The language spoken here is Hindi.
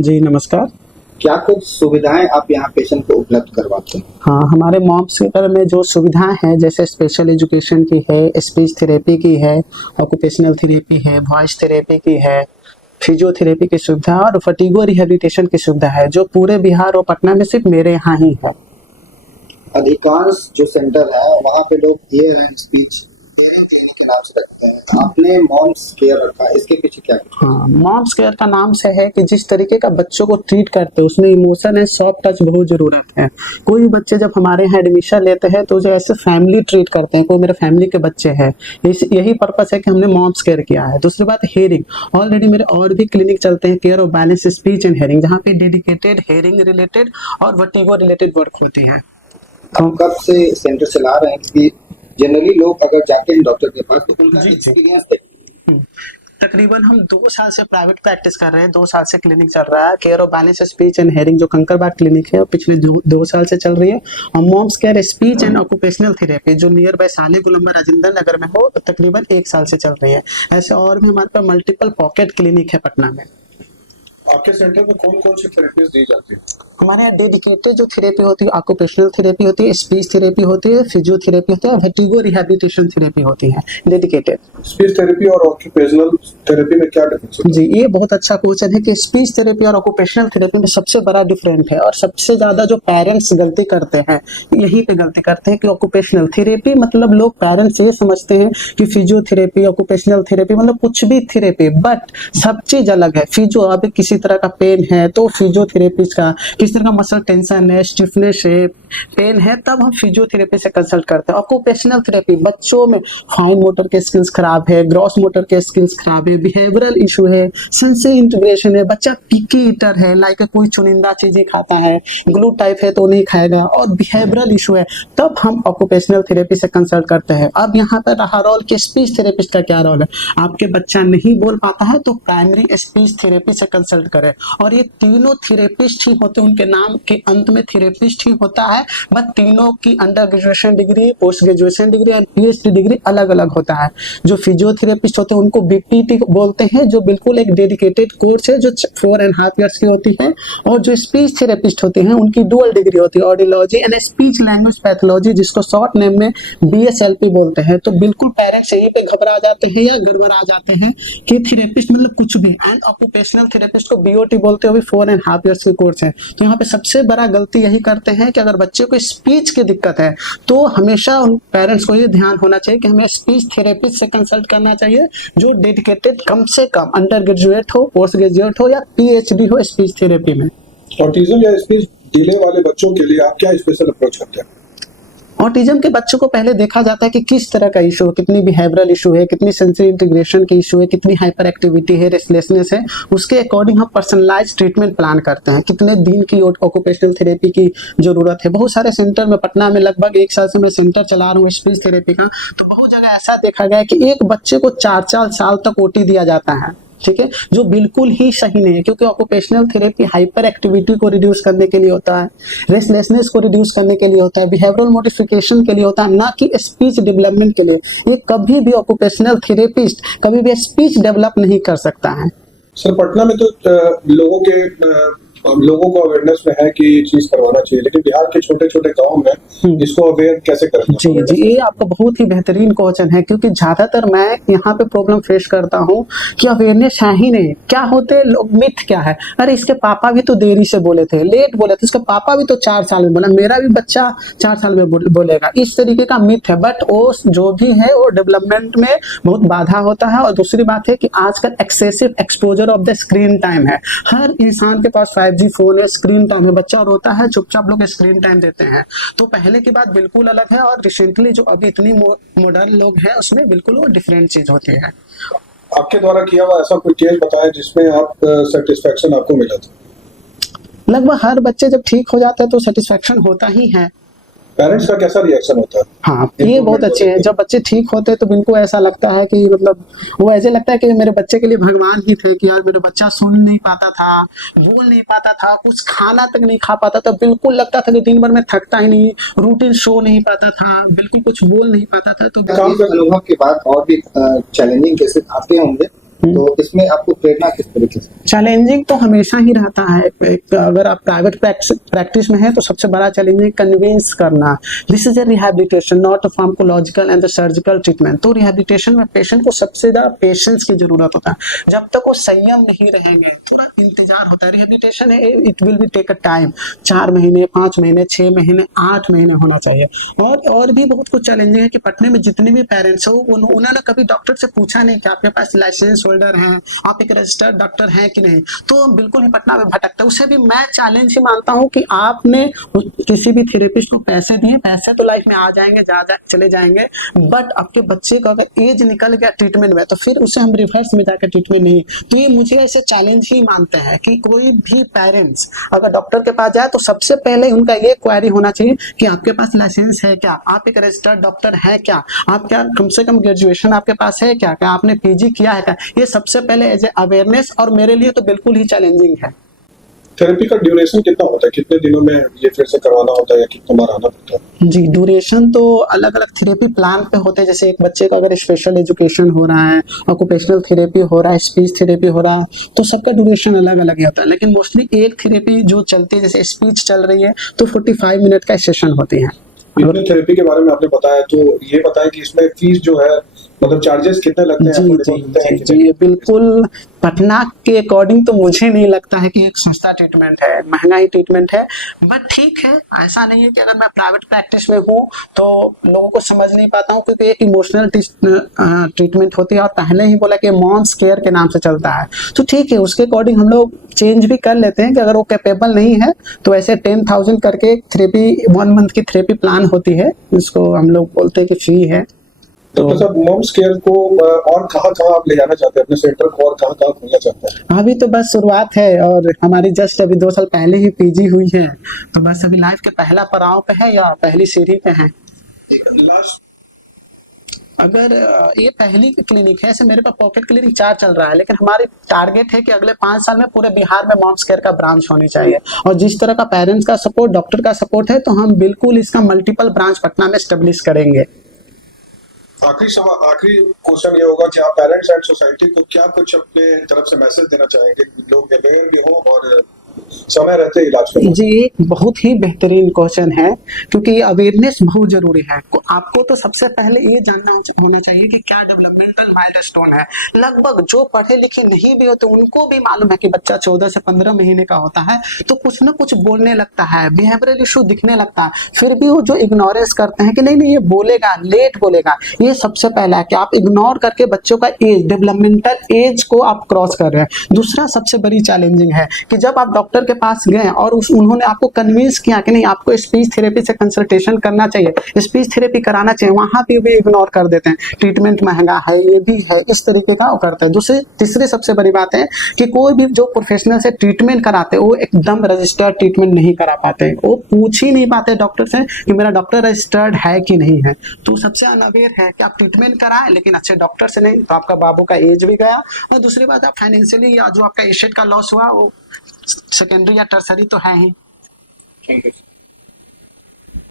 जी नमस्कार। क्या कुछ सुविधाएं आप यहाँ पेशेंट को उपलब्ध करवाते हैं? हाँ, हमारे मॉम्स केयर में जो सुविधाएं हैं जैसे स्पेशल एजुकेशन की है, स्पीच थेरेपी की है, ऑक्यूपेशनल थेरेपी है, वॉइस थेरेपी की है, फिजियोथेरेपी की सुविधा और फटीगो रिहैबिलिटेशन की सुविधा है जो पूरे बिहार और पटना में सिर्फ मेरे यहाँ ही है। अधिकांश जो सेंटर है वहाँ पे लोग year and speech hearing clinic के नाम से रखते हैं, आपने मॉम्स केयर रखा है, इसके पीछे क्या है? हाँ, मॉम्स केयर का नाम से है कि जिस तरीके का बच्चों को ट्रीट करते हैं उसमें इमोशन एंड सॉफ्ट टच बहुत जरूरत है। कोई भी बच्चे जब हमारे यहाँ एडमिशन लेते हैं तो जो ऐसे फैमिली ट्रीट करते हैं, कोई मेरे फैमिली के बच्चे हैं, यही पर्पस है कि हमने मॉम्स केयर किया है। दूसरी बात हेयरिंग, ऑलरेडी मेरे और भी क्लिनिक चलते हैं, care of balance speech and hearing, जहाँ पे डेडिकेटेड हेयरिंग रिलेटेड और वर्टिगो रिलेटेड वर्क होती है। आप कब से सेंटर चला रहे हैं कि जनरली लोग अगर जाते हैं डॉक्टर के पास तो उनका जी। एक्सपीरियंस देखते हैं? तकरीबन हम 2 साल से प्राइवेट प्रैक्टिस कर रहे हैं, 2 साल से क्लिनिक चल रहा है। Care of balance speech and hearing जो कंकरबाग क्लिनिक है वो पिछले 2 साल से चल रही है। और moms care speech and occupational therapy जो नियर बाय साले गुलंबर राजेंद्र नगर में हो तकरीबन 1 साल से चल रही है। ऐसे और भी हमारे पास मल्टीपल पॉकेट क्लिनिक है पटना में। आपके सेंटर में कौन कौन सी थेरेपीज दी जाती है? हमारे यहाँ डेडिकेटेड जो थेरेपी होती है, ऑक्यूपेशनल थेरेपी होती है, स्पीच थेरेपी होती है, फिजियोथेरेपी होती है, वर्टिगो रिहैबिलिटेशन थेरेपी होती है डेडिकेटेड। स्पीच थेरेपी और ऑक्यूपेशनल थेरेपी में क्या डिफरेंस है? जी, ये बहुत अच्छा क्वेश्चन है कि स्पीच थेरेपी और ऑक्यूपेशनल थेरेपी में सबसे बड़ा डिफरेंट है और सबसे ज्यादा जो पेरेंट्स गलती करते हैं यही पे गलती करते हैं कि ऑक्यूपेशनल थेरेपी मतलब लोग पेरेंट्स ये समझते हैं कि फिजियोथेरेपी ऑक्यूपेशनल थेरेपी मतलब कुछ भी थेरेपी, बट सब चीज अलग है। फिजियो अब किसी तरह का पेन है तो फिजियोथेरेपिस्ट का, किसी तरह का मसल टेंशन है, स्टिफनेस है, पेन है, तब हम फिजियोथेरेपी से कंसल्ट करते हैं। ऑक्यूपेशनल थेरेपी बच्चों में फाइन मोटर के स्किल्स खराब है, ग्रॉस मोटर के स्किल्स खराब है, बिहेवियरल इशू है, सेंसरी इंटीग्रेशन है, बच्चा पिकी ईटर है, लाइक कोई चुनिंदा चीजें खाता है, ग्लू टाइप है तो नहीं खाएगा, और बिहेवियरल इशू है, तब हम ऑक्यूपेशनल थेरेपी से कंसल्ट करते हैं। अब यहाँ पर रहा रोल कि स्पीच थेरेपिस्ट का क्या रोल है। आपके बच्चा नहीं बोल पाता है तो प्राइमरी स्पीच थेरेपी से कंसल्ट करें। और ये तीनों थेरेपिस्ट ही होते हैं, उनके नाम के अंत में थेरेपिस्ट ही होता है, बट तीनों की under graduation degree, post graduation degree and PhD degree अलग अलग होता है। जो फिजियोथेरेपिस्ट होते हैं उनको बीपीटी बोलते हैं, जो बिल्कुल एक डेडिकेटेड कोर्स है जो 4.5 ईयर्स की होती है। और जो स्पीच थेरेपिस्ट होते हैं उनकी डुअल डिग्री होती है, audiology and speech language pathology, जिसको शॉर्ट नेम में बीएसएलपी बोलते हैं। तो बिल्कुल पेरेंट्स यहीं पे घबरा जाते हैं या गड़बड़ा जाते हैं कि थेरेपिस्ट मतलब कुछ भी, एंड ऑक्यूपेशनल थेरेपिस्ट को बीओटी बोलते हैं, 4.5 ईयर्स की कोर्स है। तो यहाँ पे सबसे बड़ा गलती यही करते हैं कि अगर बच्चे को स्पीच की दिक्कत है तो हमेशा उन पेरेंट्स को ये ध्यान होना चाहिए कि हमें स्पीच थेरेपिस्ट से कंसल्ट करना चाहिए जो डेडिकेटेड कम से कम अंडर ग्रेजुएट हो, पोस्ट ग्रेजुएट हो या पीएचडी हो स्पीच थेरेपी में। ऑटिज्म या स्पीच डिले वाले बच्चों के लिए आप क्या स्पेशल अप्रोच करते हैं? ऑटिज्म के बच्चों को पहले देखा जाता है कि किस तरह का इशू है, कितनी बिहेवियरल इशू है, कितनी सेंसरी इंटीग्रेशन की इशू है, कितनी हाइपर एक्टिविटी है, रेस्टलेसनेस है। उसके अकॉर्डिंग हम पर्सनलाइज ट्रीटमेंट प्लान करते हैं। कितने दिन की ऑक्यूपेशनल थेरेपी की जरूरत है। बहुत सारे सेंटर में पटना में लगभग 1 साल से मैं सेंटर चला रहा हूँ स्पीच थेरेपी का, तो बहुत जगह ऐसा देखा गया है कि एक बच्चे को 4-4 साल तक ओटी दिया जाता है, ठीक है, जो बिल्कुल ही सही नहीं है। क्योंकि ऑक्यूपेशनल थेरेपी हाइपर एक्टिविटी को रिड्यूस करने के लिए होता है, रेस्टलेसनेस को रिड्यूस करने के लिए होता है, बिहेवियरल मॉडिफिकेशन के लिए होता है, ना कि स्पीच डेवलपमेंट के लिए। ये कभी भी ऑक्यूपेशनल थेरेपिस्ट कभी भी स्पीच डेवलप नहीं कर सकता है। सर, पटना में तो लोगों को अवेयरनेस में है कि ये चीज करवाना चाहिए, लेकिन बिहार के छोटे छोटे गांव में इसको अवेयर कैसे करें? जी, ये आपका बहुत ही बेहतरीन क्वेश्चन है, क्योंकि ज्यादातर मैं यहाँ पे प्रॉब्लम फेस करता हूँ कि अवेयरनेस है ही नहीं। क्या होते लोग, मिथ क्या है, अरे इसके पापा भी तो देरी से बोले थे, लेट बोले थे, इसके पापा भी तो 4 साल में बोला, मेरा भी बच्चा 4 साल में बोलेगा, इस तरीके का मिथ है। बट वो जो भी है वो डेवलपमेंट में बहुत बाधा होता है। और दूसरी बात है कि आजकल excessive exposure of the screen time है। हर इंसान के पास 5G फोन है, स्क्रीन टाइम है, बच्चा रोता है चुपचाप लोग स्क्रीन टाइम देते हैं। तो पहले की बात बिल्कुल अलग है और रिसेंटली जो अभी इतनी मॉडर्न लोग हैं उसमें बिल्कुल वो डिफरेंट चीज होती है। आपके द्वारा किया हुआ ऐसा कोई केस बताएं जिसमें आप सेटिस्फेक्शन आपको मिला था? लगभग हर बच्चे जब ठीक हो जाता है तो सेटिस्फेक्शन होता ही है। पेरेंट्स का कैसा रिएक्शन होता है? हाँ, ये बहुत अच्छे हैं। जब बच्चे ठीक होते हैं तो बिल्कुल ऐसा लगता है कि मतलब वो ऐसे लगता है कि मेरे बच्चे के लिए भगवान ही थे, कि यार मेरा बच्चा सुन नहीं पाता था, बोल नहीं पाता था, कुछ खाना तक नहीं खा पाता था, बिल्कुल लगता था कि दिन भर में थकता ही नहीं, रूटीन शो नहीं पाता था, बिल्कुल कुछ बोल नहीं पाता था। तो काम के अनुभव के बाद और भी चैलेंजिंग केसेस आते होंगे तो इसमें आपको प्रेरणा किस तरीके से? चैलेंजिंग तो हमेशा ही रहता है। अगर आप प्राइवेट प्रैक्टिस में है तो सबसे बड़ा चैलेंजिंग कन्विंस करना this is a rehabilitation not a pharmacological and the surgical treatment. तो रिहैबिलिटेशन में पेशेंट को सबसे ज्यादा पेशेंस की जरूरत होता है। जब तक वो संयम नहीं रहेंगे थोड़ा इंतजार होता है। रिहैबिलिटेशन है it will be take a time 4 महीने 5 महीने 6 महीने 8 महीने होना चाहिए। और भी बहुत कुछ चैलेंजिंग है कि पटने में जितने भी पेरेंट्स हो उन्होंने कभी डॉक्टर से पूछा नहीं कि आपके पास लाइसेंस होल्डर हैं, आप एक रजिस्टर्ड डॉक्टर हैं कि नहीं। तो बिल्कुल ही पटना में भटकता है। उसे भी मैं चैलेंज ही मानता हूं कि आपने किसी भी थेरेपिस्ट को पैसे दिए, पैसे तो लाइफ में आ जाएंगे चले जाएंगे, बट आपके बच्चे का अगर एज निकल गया ट्रीटमेंट में तो फिर उसे हम रिवर्स में जाकर ट्रीटमेंट नहीं। तो ये मुझे ऐसे चैलेंज ही मानते हैं कि कोई भी पेरेंट्स अगर डॉक्टर के पास जाए तो सबसे पहले उनका ये क्वेरी होना चाहिए कि आपके पास लाइसेंस है क्या, आप एक रजिस्टर्ड डॉक्टर है क्या, आप क्या कम से कम ग्रेजुएशन आपके पास है क्या आपने पीजी किया है क्या। ये सबसे पहले एज ए अवेयरनेस और मेरे लिए तो बिल्कुल ही चैलेंजिंग है। थेरेपी का ड्यूरेशन कितना होता है, कितने दिनों में ये फिर से करवाना होता है या कितने बार आना पड़ता है? जी ड्यूरेशन तो अलग अलग थेरेपी प्लान पे होते हैं। जैसे एक बच्चे का अगर स्पेशल एजुकेशन हो रहा है, ऑक्यूपेशनल थेरेपी हो रहा है, स्पीच थेरेपी हो रहा है तो सबका ड्यूरेशन अलग अलग ही होता है। लेकिन मोस्टली एक थेरेपी जो चलती है जैसे स्पीच चल रही है तो 45 मिनट का सेशन होती है। इतने थेरेपी के बारे में आपने बताया तो ये बताएं कि इसमें फीस जो है मतलब चार्जेस कितने लगते हैं? जी बिल्कुल पटना के अकॉर्डिंग तो मुझे नहीं लगता है कि एक सस्ता ट्रीटमेंट है, महंगा ही ट्रीटमेंट है। बट ठीक है, ऐसा नहीं है कि अगर मैं प्राइवेट प्रैक्टिस में हूँ तो लोगों को समझ नहीं पाता हूँ क्योंकि एक इमोशनल ट्रीटमेंट होती है और पहले ही बोला कि मॉम्स केयर के नाम से चलता है। तो ठीक है, उसके अकॉर्डिंग हम लोग चेंज भी कर लेते हैं कि अगर वो कैपेबल नहीं है तो ऐसे 10,000 करके थेरेपी 1 मंथ की थेरेपी प्लान होती है, जिसको हम लोग बोलते हैं कि फी है। तो सब मॉम्स केयर को और कहाँ आप ले जाना चाहते हैं अपने सेंटर को, और कहाँ खोलना चाहते हैं? अभी तो बस शुरुआत है और हमारी जस्ट अभी 2 साल पहले ही पीजी हुई है तो बस अभी लाइफ के पहला पड़ाव पे है या पहली सीढ़ी पे है। अगर ये पहली क्लिनिक है, ऐसे मेरे पास पॉकेट क्लिनिक 4 चल रहा है, लेकिन हमारी टारगेट है कि अगले 5 साल में पूरे बिहार में मॉम्स केयर का ब्रांच होनी चाहिए। और जिस तरह का पेरेंट्स का सपोर्ट, डॉक्टर का सपोर्ट है तो हम बिल्कुल इसका मल्टीपल ब्रांच पटना में एस्टेब्लिश करेंगे। आखिरी क्वेश्चन ये होगा कि आप पेरेंट्स एंड सोसाइटी को क्या कुछ अपने तरफ से मैसेज देना चाहेंगे, लोग अवेयर भी हो और समय रहते इलाज करें? जी एक बहुत ही बेहतरीन क्वेश्चन है क्योंकि अवेयरनेस बहुत जरूरी है। आपको तो सबसे पहले ये जानना होना चाहिए कि क्या डेवलपमेंटल माइलस्टोन है। लगभग जो पढ़े लिखे नहीं भी होते उनको भी मालूम है कि बच्चा 14 से 15 महीने का होता है तो कुछ ना कुछ बोलने लगता है, बिहेवियरल इशू दिखने लगता है, फिर भी वो जो इग्नोरेंस करते हैं कि नहीं नहीं ये बोलेगा, लेट बोलेगा। ये सबसे पहला है कि आप इग्नोर करके बच्चों का एज, डेवलपमेंटल एज को आप क्रॉस कर रहे हैं। दूसरा सबसे बड़ी चैलेंजिंग है कि जब आप डॉक्टर के पास गए और उन्होंने आपको कन्विंस किया कि नहीं आपको स्पीच थेरेपी से कंसल्टेशन करना चाहिए, स्पीच थेरेपी कराना चाहिए, वहां पे भी इग्नोर कर देते हैं, ट्रीटमेंट महंगा है, ये भी है, इस तरीके का वो करते हैं। तीसरी सबसे बड़ी बात है कि कोई भी जो प्रोफेशनल से ट्रीटमेंट कराते हैं वो एकदम रजिस्टर्ड ट्रीटमेंट नहीं करा पाते, वो पूछ ही नहीं पाते डॉक्टर से कि मेरा डॉक्टर रजिस्टर्ड है कि नहीं है। तो सबसे अनअवेयर है कि आप ट्रीटमेंट कराएं लेकिन अच्छे डॉक्टर से नहीं, तो आपका बाबू का एज भी गया और दूसरी बात आप फाइनेंशियली या जो आपका एसेट का लॉस हुआ वो सेकेंडरी या टर्सरी तो है ही। Thank you.